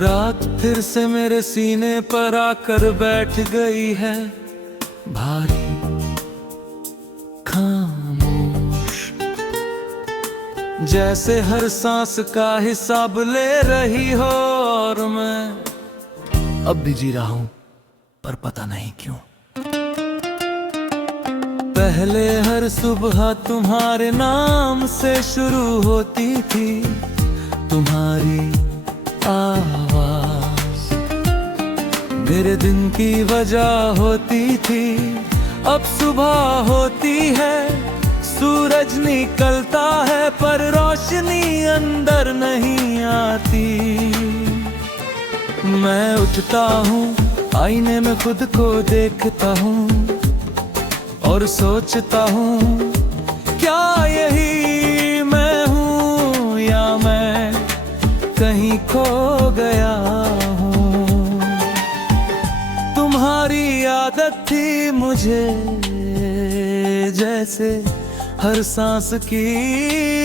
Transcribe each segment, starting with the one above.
रात फिर से मेरे सीने पर आकर बैठ गई है, भारी खामोश, जैसे हर सांस का हिसाब ले रही हो। और मैं अब भी जी रहा हूं, पर पता नहीं क्यों। पहले हर सुबह तुम्हारे नाम से शुरू होती थी, तुम्हारी आवाज मेरे दिन की वजह होती थी। अब सुबह होती है, सूरज निकलता है, पर रोशनी अंदर नहीं आती। मैं उठता हूँ, आईने में खुद को देखता हूँ और सोचता हूँ, क्या यही मैं हूँ या मैं कहीं खो गया हूँ। तुम्हारी आदत थी मुझे जैसे हर सांस की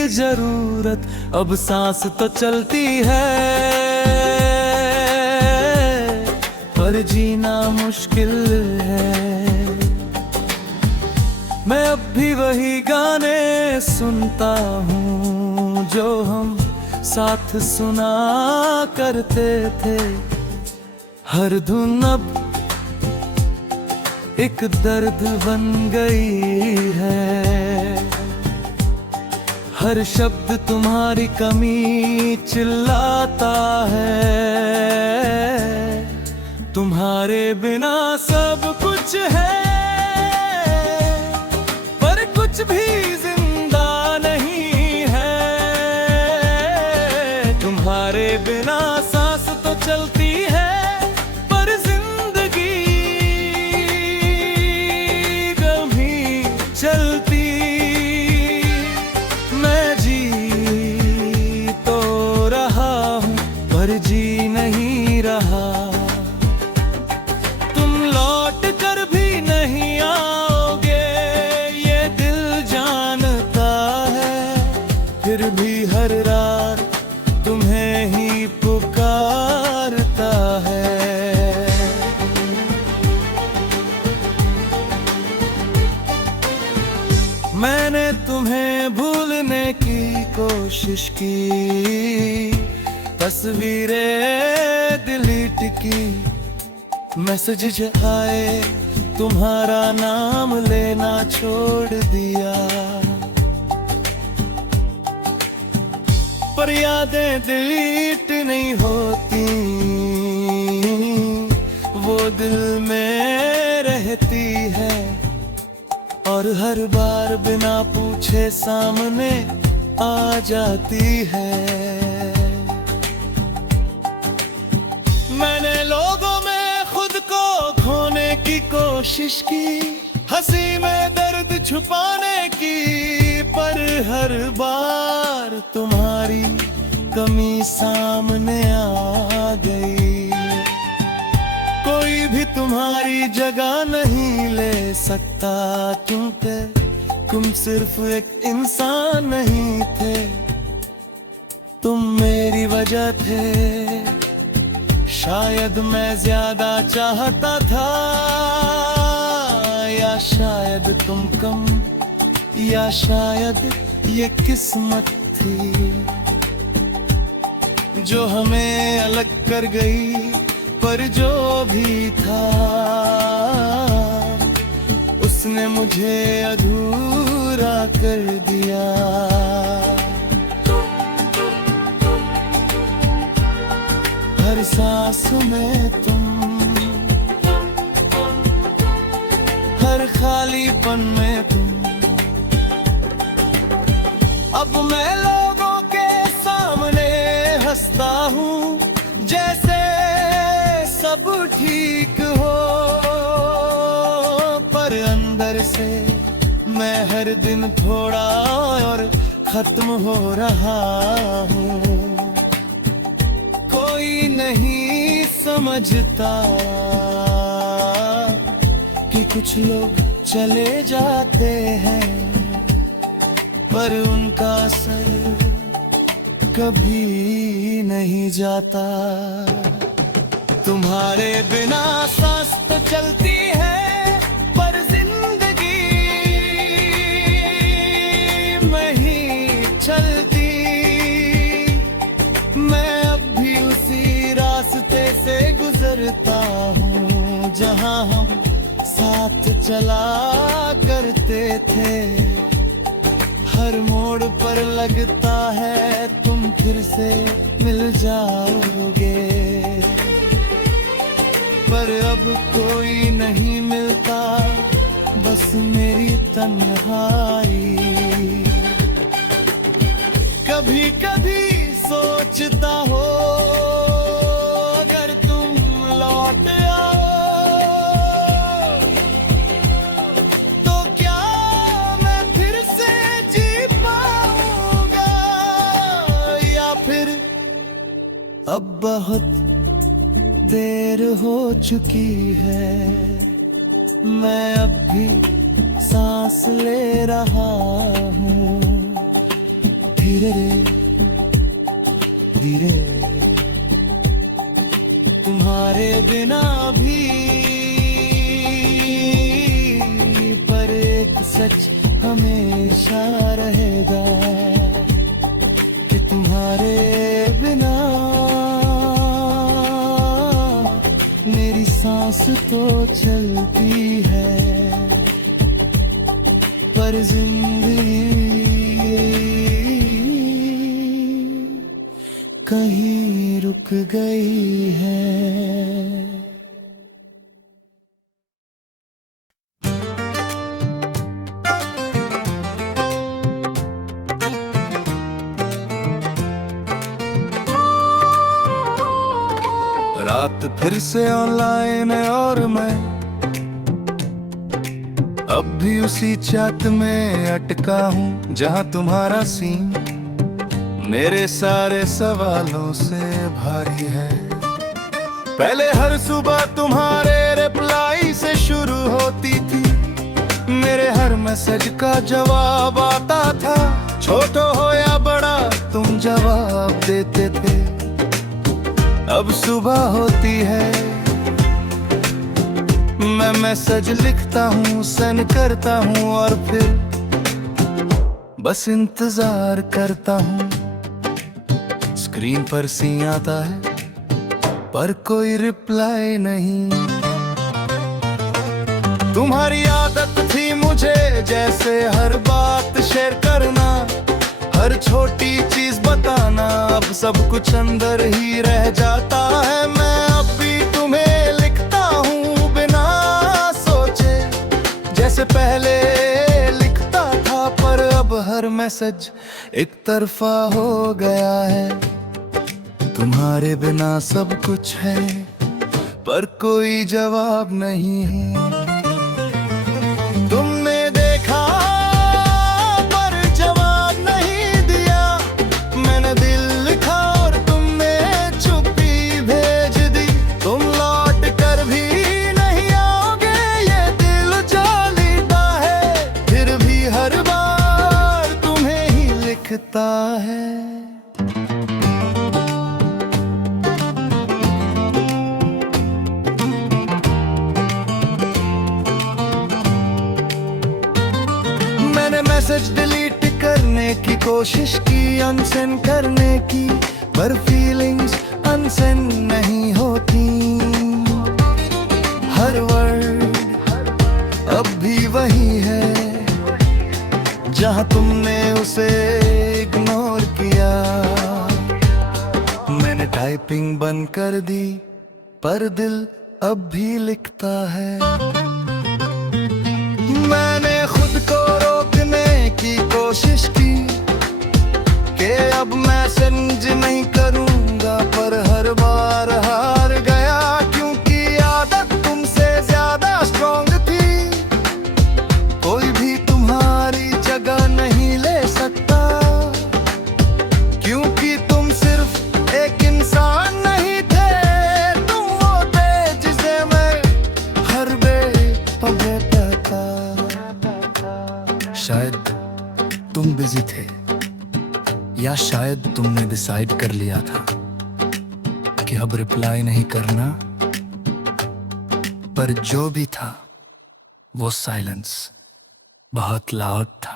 जरूरत, अब सांस तो चलती है पर जीना मुश्किल है। मैं अब भी वही गाने सुनता हूँ जो हम साथ सुना करते थे। हर धुन अब एक दर्द बन गई है, हर शब्द तुम्हारी कमी चिल्लाता है। तुम्हारे बिना सब कुछ है, पर कुछ भी जिंदा नहीं है। तुम्हारे बिना सांस तो चलती है, पर जिंदगी कभी चलती। मैं जी तो रहा हूँ, पर जी नहीं रहा। तुम लौट कर भी नहीं आओगे, ये दिल जानता है, फिर भी हर रात तुम्हें ही पुकारता है। मैंने तुम्हें भूलने की कोशिश की, तस्वीरें डिलीट की, मैसेज आए तुम्हारा नाम लेना छोड़ दिया, पर यादें डिलीट नहीं होती, वो दिल में रहती है और हर बार बिना पूछे सामने आ जाती है। मैंने लोगों में खुद को खोने की कोशिश की, हंसी में दर्द छुपाने की, पर हर बार तुम्हारी कमी सामने आ गई। कोई भी तुम्हारी जगह नहीं ले सकता, क्योंकि तुम सिर्फ एक इंसान नहीं थे, तुम मेरी वजह थे। शायद मैं ज्यादा चाहता था, या शायद तुम कम, या शायद ये किस्मत थी जो हमें अलग कर गई। पर जो भी था उसने मुझे अधूरा कर दिया। हर सांस में तुम, हर खालीपन में तुम। अब मैं लोगों के सामने हंसता हूँ जैसे सब ठीक हो, पर अंदर से मैं हर दिन थोड़ा और खत्म हो रहा हूँ। कोई नहीं समझता कि कुछ लोग चले जाते हैं, पर उनका असर कभी नहीं जाता। तुम्हारे बिना सांस तो चलती है, पर जिंदगी नहीं चलती। मैं अब भी उसी रास्ते से गुजरता हूँ जहाँ हम साथ चला करते थे। हर मोड़ पर लगता है तुम फिर से मिल जाओगे, पर अब कोई नहीं मिलता, बस मेरी तन्हाई। कभी कभी सोचता हो अगर तुम लौट अब बहुत देर हो चुकी है। मैं अब भी सांस ले रहा हूँ धीरे धीरे। तुम्हारे बिना भी, पर एक सच हमेशा रहेगा कि तुम्हारे बिना मेरी सांस तो चलती है, पर जिंदगी कहीं रुक गई है। रात फिर से ऑनलाइन है और मैं अब भी उसी चाहत में अटका हूँ जहाँ तुम्हारा सीन मेरे सारे सवालों से भारी है। पहले हर सुबह तुम्हारे रिप्लाई से शुरू होती थी, मेरे हर मैसेज का जवाब आता था। छोटा हो या बड़ा तुम जवाब देते थे। अब सुबह होती है, मैं मैसेज लिखता हूँ, सेंड करता हूँ और फिर बस इंतजार करता हूँ। स्क्रीन पर सीन आता है पर कोई रिप्लाई नहीं। तुम्हारी आदत थी मुझे जैसे हर बात शेयर करना, हर छोटी चीज बताना। अब सब कुछ अंदर ही रह जाता है। मैं अब भी तुम्हें लिखता हूँ बिना सोचे, जैसे पहले लिखता था, पर अब हर मैसेज एक तरफा हो गया है। तुम्हारे बिना सब कुछ है पर कोई जवाब नहीं है। तुमने देखा पर जवाब नहीं दिया, मैंने दिल लिखा और तुमने चुप्पी भेज दी। तुम लौट कर भी नहीं आओगे, ये दिल जालिदा है, फिर भी हर बार तुम्हें ही लिखता है। मैसेज डिलीट करने की कोशिश की, अनसेंड करने की, पर फीलिंग्स अनसेंड नहीं होती। हर वर्ड अब भी वही है जहां तुमने उसे इग्नोर किया। मैंने टाइपिंग बंद कर दी पर दिल अब भी लिखता है। मैंने खुद को रोकने की कोशिश की कि अब मैसेज नहीं करूंगा, पर हर बार हार गया क्योंकि आदत तुमसे ज्यादा स्ट्रॉन्ग थी। कोई भी तुम्हारी जगह नहीं ले सकता, क्योंकि तुम सिर्फ एक इंसान नहीं थे, तुम वो थे जिसे मैं हर बेपबे था। शायद तुम बिजी थे या शायद तुमने डिसाइड कर लिया था कि अब रिप्लाई नहीं करना। पर जो भी था वो साइलेंस बहुत लाउड था।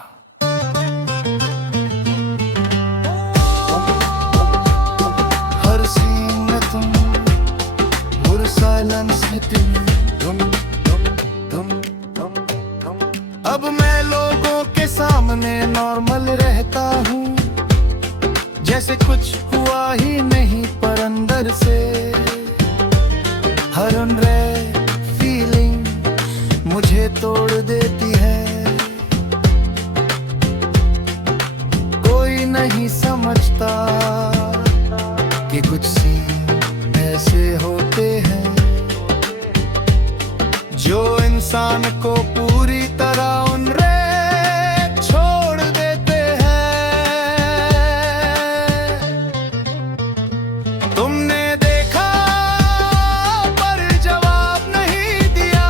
हर सीन में तुम, हर साइलेंस में तुम। अब मैं लोगों के सामने नॉर्मल रहता हूँ, जैसे कुछ हुआ ही नहीं, पर अंदर से हर अनरेड फीलिंग मुझे तोड़ देती है। कोई नहीं समझता कि कुछ सीन ऐसे होते हैं जो इंसान को पूरी तरह अनरेड छोड़ देते हैं। तुमने देखा पर जवाब नहीं दिया।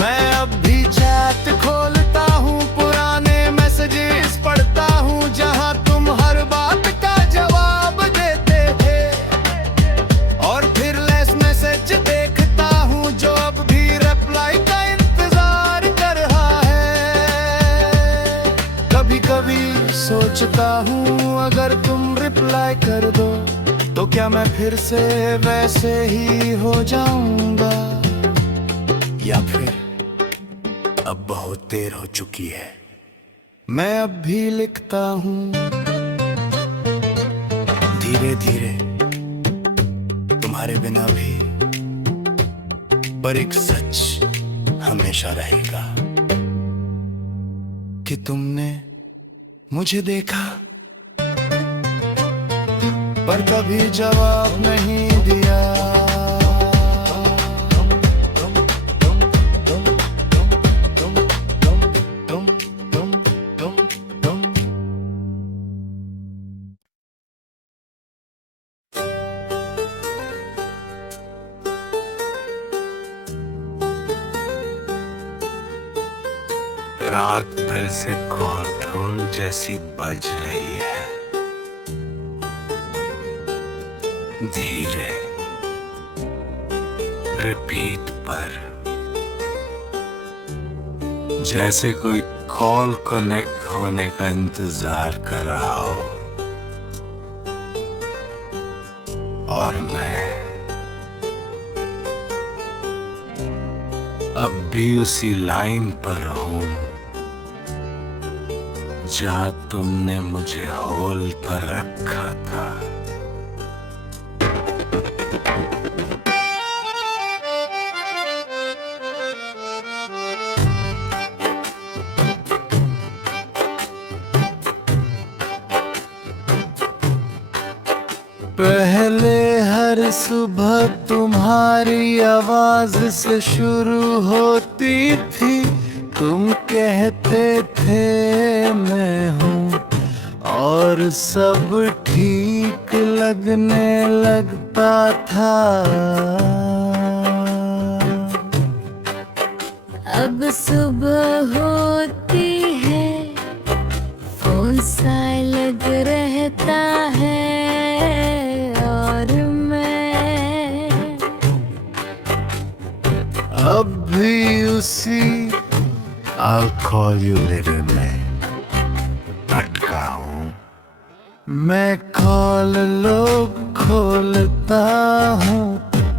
मैं अब भी चैट खोलता हूँ, पुराने मैसेजेस पढ़ता हूँ, जहाँ तुम हर बात का जवाब देते थे। और फिर लेस मैसेज देखता हूँ जो अब भी रिप्लाई का इंतजार कर रहा है। कभी कभी सोचता हूँ अगर तुम रिप्लाई कर दो तो क्या मैं फिर से वैसे ही हो जाऊंगा, या फिर अब बहुत देर हो चुकी है। मैं अब भी लिखता हूँ धीरे धीरे तुम्हारे बिना भी, पर एक सच हमेशा रहेगा कि तुमने मुझे देखा पर कभी जवाब नहीं दिया। रात भर से कॉर्डोन जैसी बज रही है, धीरे रिपीट पर, जैसे कोई कॉल कनेक्ट होने का इंतजार कर रहा हो। और मैं अब भी उसी लाइन पर हूँ जहाँ तुमने मुझे होल्ड पर रखा था। पहले हर सुबह तुम्हारी आवाज से शुरू होती थी। तुम कहते थे मैं हूँ और सब ठीक लगने लगता था। अब सुबह होती है, फोन साइलेंट रहता है और मैं अब भी उसी I'll call you later में अटका हूँ। मैं कॉल लोग खोलता हूँ,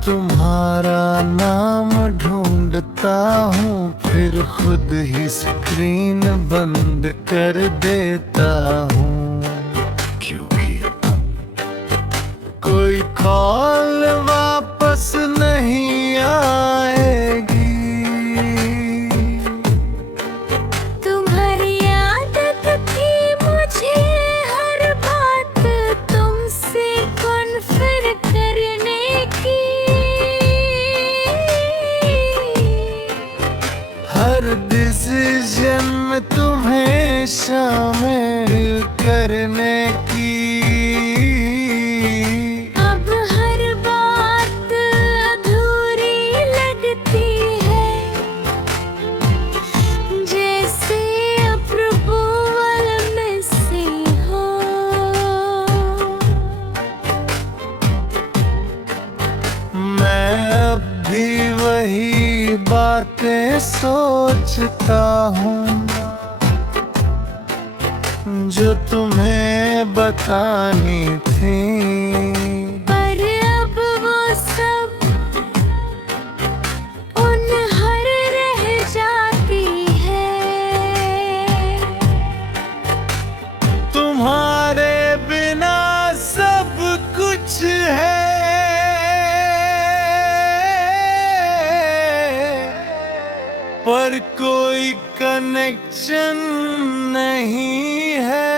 तुम्हारा नाम ढूंढता हूँ, फिर खुद ही स्क्रीन बंद कर देता हूँ, क्योंकि कोई कॉल वापस नहीं आएगी। तुम्हारी आदत थी मुझे हर बात तुमसे कॉन्फर करने की। हर डिसीजन में तुम्हें शामिल करने की। अब हर अब भी वही बातें सोचता हूँ जो तुम्हें बतानी थी। पर अब वो सब उनहर रह जाती है। तुम्हारे बिना सब कुछ है, पर कोई कनेक्शन नहीं है।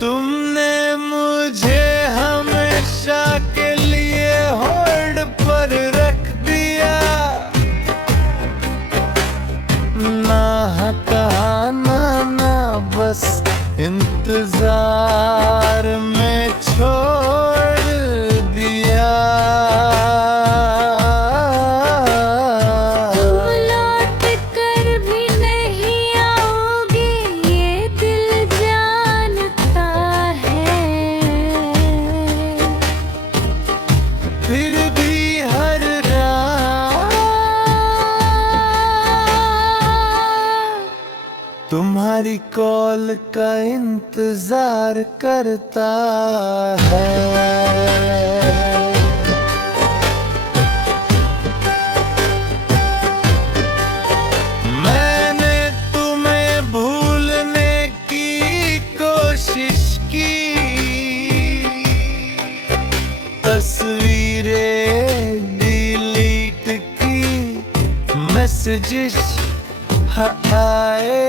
तुमने मुझे हमेशा के लिए होल्ड पर रख दिया, ना कहा ना बस इंतजार में छोड़ दिया। तुम लौट कर भी नहीं आओगे ये दिल जानता है। फिर भी हर रात तुम्हारी कॉल का इंतजार करता है। मैंने तुम्हें भूलने की कोशिश की, तस्वीरें डिलीट की, मैसेजेस आए,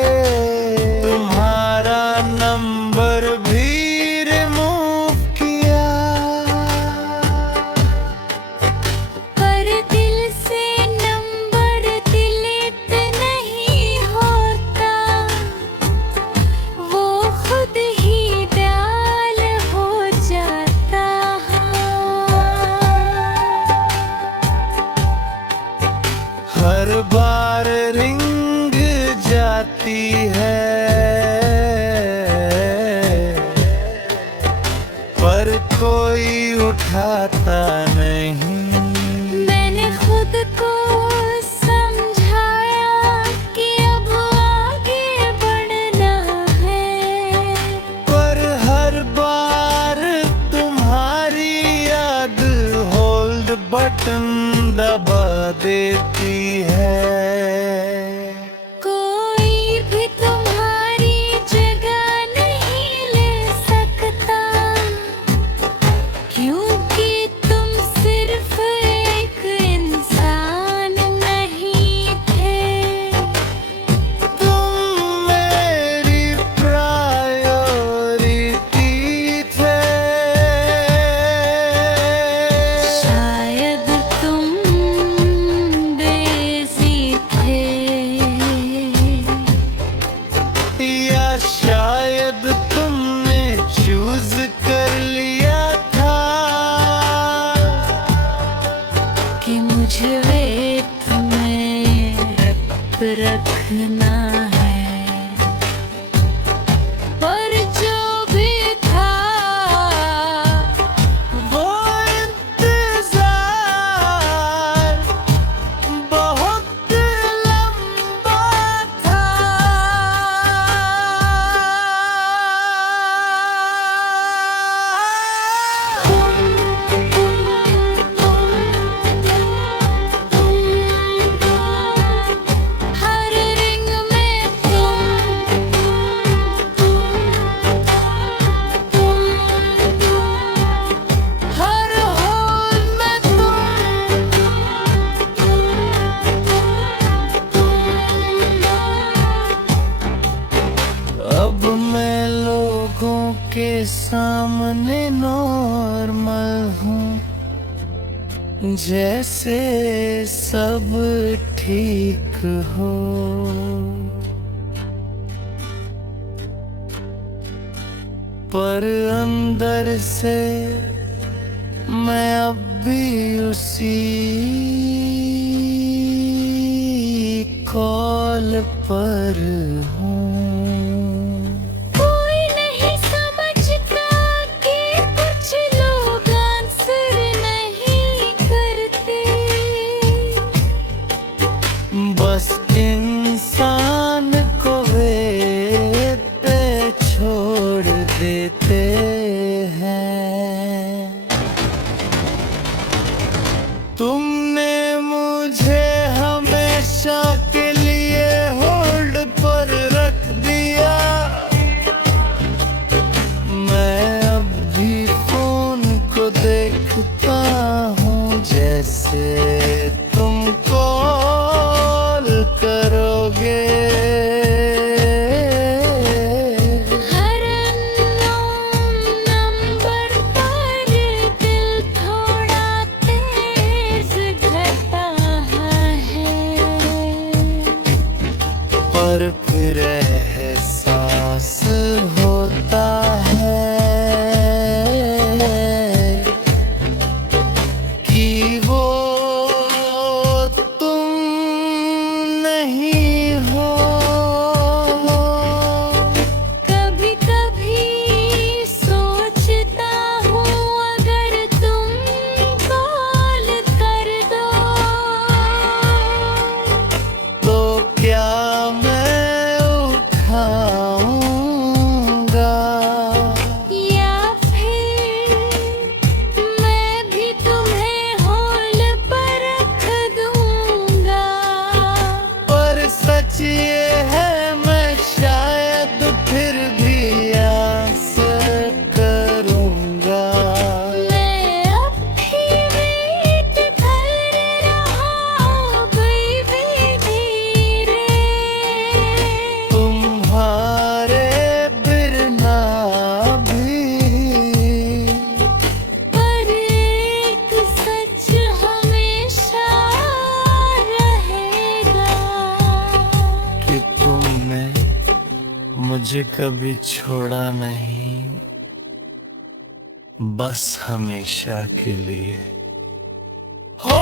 तुम्हारा नंबर भी रिमूव किया। पर दिल से नंबर डिलीट नहीं होता, वो खुद ही डायल हो जाता हर बार रिंग जाती है, पर कोई उठाता नहीं। मैंने खुद को समझाया कि अब आगे बढ़ना है, पर हर बार तुम्हारी याद होल्ड बटन दबा देती है। कोई भी तुम्हारी जगह नहीं ले सकता, क्योंकि तुम सिर्फ एक इंसान नहीं थे। तुम मेरी प्रायोरिटी थे। शायद तुम बेसी थे, या शायद तुमने चूज कर लिया था कि मुझे वेट में रखना है। पर जो भी था वो इंतजार बहुत लंबा था। हर रिंग में हर होल में अब मैं लोगों के सामने नॉर्मल हूँ, जैसे सब ठीक हो। पर अंदर से मैं अब भी उसी कॉल पर हूँ। कोई नहीं देते हैं। तुमने मुझे हमेशा के लिए होल्ड पर रख दिया, मैं अब भी फोन को देखता हूँ जैसे तुम कॉल करोगे। हर नंबर पर दिल थोड़ा तेज घटा है, पर फिर एहसास होता है कि वो तुम नहीं हो। कभी कभी सोचता हूँ अगर तुम कॉल कर दो तो क्या मैं उठाऊंगा, या फिर मैं भी तुम्हें होल पर रख दूंगा। पर सच ये है मैं शायद फिर भी आस करूंगा। मैं अब भी वेट कर रहा हूँ बेबी धीरे, तुम्हारे बिना भी, पर एक सच हमेशा रहेगा कि तुमने मुझे कभी छोड़ा नहीं, बस हमेशा के लिए हो।